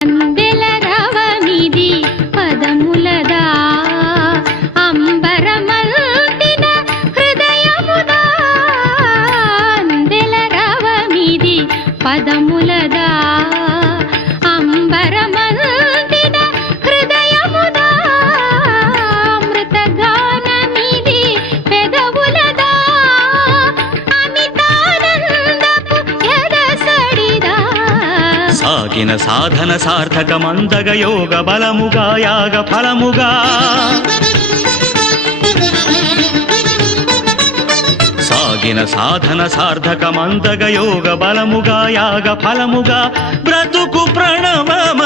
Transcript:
అందెల రవమిది పదములదా అంబరమల్తిన హృదయముదా అందెల రవమిది పదములదా అంబరమల్తిన హృదయముదా అమృతగానమిది పెదవులదా అమితానందపు ఎదసడిదా సాగిన సాధన సార్థకమందగ యోగ బలముగా యాగ ఫలముగా సాగిన సాధన సార్థకమందగ యోగ బలముగా యాగ ఫలముగా బ్రతుకు ప్రణవమ